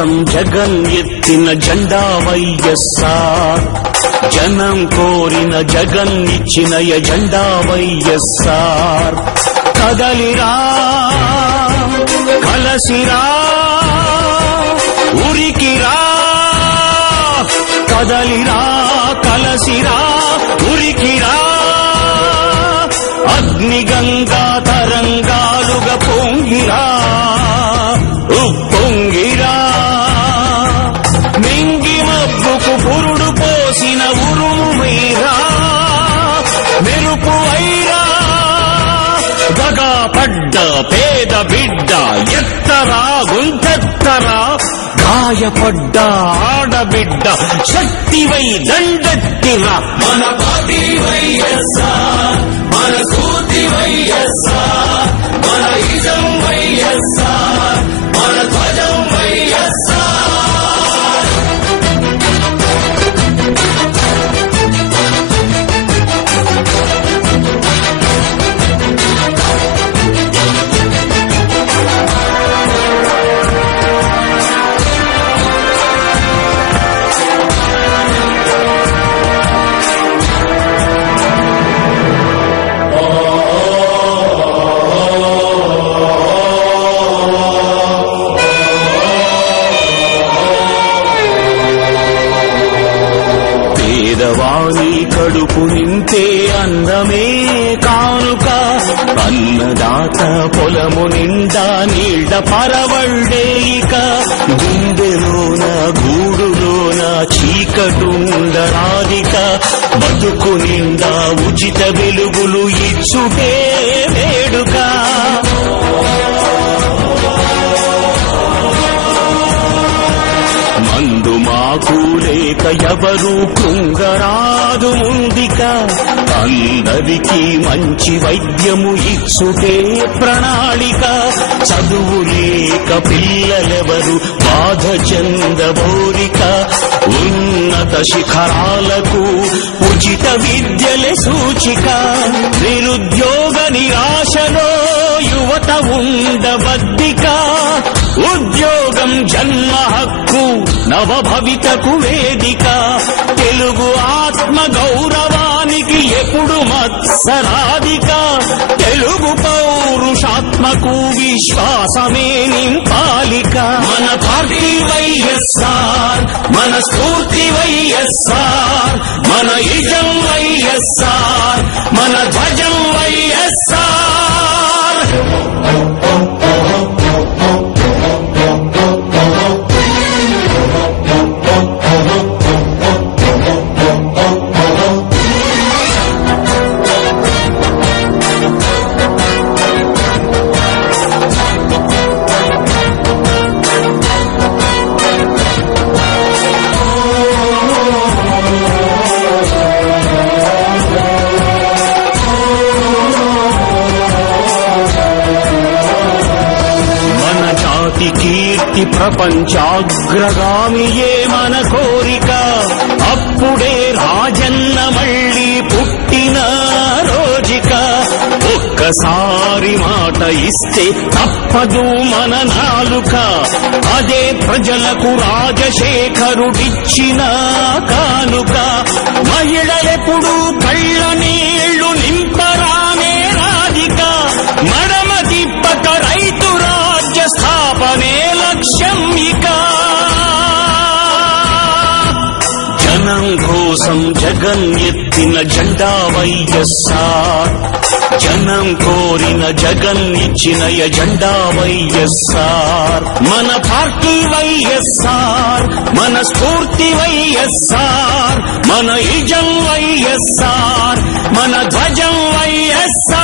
కోసం జగన్ ఎత్తిన జెండా వైఎస్ఆర్, జనం కోరిన జగన్ ఇచ్చిన ఎజెండా వైఎస్ఆర్. కదలిరా కలసిరా ఉరికిరా, కదలిరా కలసిరా ఉరికిరా, అగ్నిగంగా తరంగాలుగా పొంగిరా ఉప్పొంగిరా, మింగి మబ్బుకు పురుడు పోసిన ఉరుము మీరా, మెరుపు వైరా, దగా పడ్డ పేద బిడ్డ ఎత్తరా గుంతెత్తరా, గాయపడ్డ ఆడబిడ్డ శక్తివై దండెత్తిరా. మన పార్టీ వైఎస్ఆర్, మన స్ఫూర్తి వైఎస్ఆర్, మన ఇజం వైఎస్ఆర్, మన ధ్వజం వైఎస్ఆర్. పేదవాణి కడుపు నింపే అన్నమే కానుక, అన్నదాత పొలము నిండా నీళ్ల పరవళ్ళే ఇక, గుండెలోన గూడులోన చీకటుండరాదిక, బతుకు నిండా ఉచిత వెలుగులు ఇచ్చుటే వేడుక. మందు మాకు లేక ఎవరు కృంగరాదు ముందిక, అందరికీ మంచి వైద్యము ఇచ్చుటే ప్రణాళిక, చదువు లేక పిల్లలెవరు బాధ చెందబోరిక, ఉన్నత శిఖరాలకు ఉచిత విద్యలే సూచిక, నిరుద్యోగ నిరాశలో యువత ఉండబద్దిక, ఉద్యోగం జన్మ హక్కు నవభవితకు వేదిక, తెలుగు ఆత్మ గౌరవానికి ఎప్పుడు మత్సరాధిక, తెలుగు పౌరుషాత్మకు విశ్వాసమే నింపాలిక. మన పార్టీ వైఎస్ఆర్, మన స్ఫూర్తి వైఎస్ఆర్, మన ఇజం వైఎస్ఆర్, మన ధ్వజం వైఎస్ఆర్. కీర్తి ప్రపంచాగ్రగామియే మన కోరిక, అప్పుడే రాజన్న మళ్ళీ పుట్టిన రోజుక, ఒక్కసారి మాట ఇస్తే తప్పదు మన నాలుక, అదే ప్రజలకు రాజశేఖరుడిచ్చిన కానుక. మహిళలెప్పుడు కళ్ళ నీళ్లు నింపరానే రాధిక, మడమ తిప్పక రైతు రాజ్య స్థాపనే లక్ష్యం ఇక. జనం కోసం జగన్ ఎత్తిన జెండా వైఎస్ఆర్, జనం కోరిన జగన్ ఇచ్చిన ఎజెండా వైఎస్ఆర్. మన పార్టీ వైఎస్ఆర్, మన స్ఫూర్తి వైఎస్ఆర్, మన ఇజం వైఎస్ఆర్, మన ధ్వజం వైఎస్ఆర్.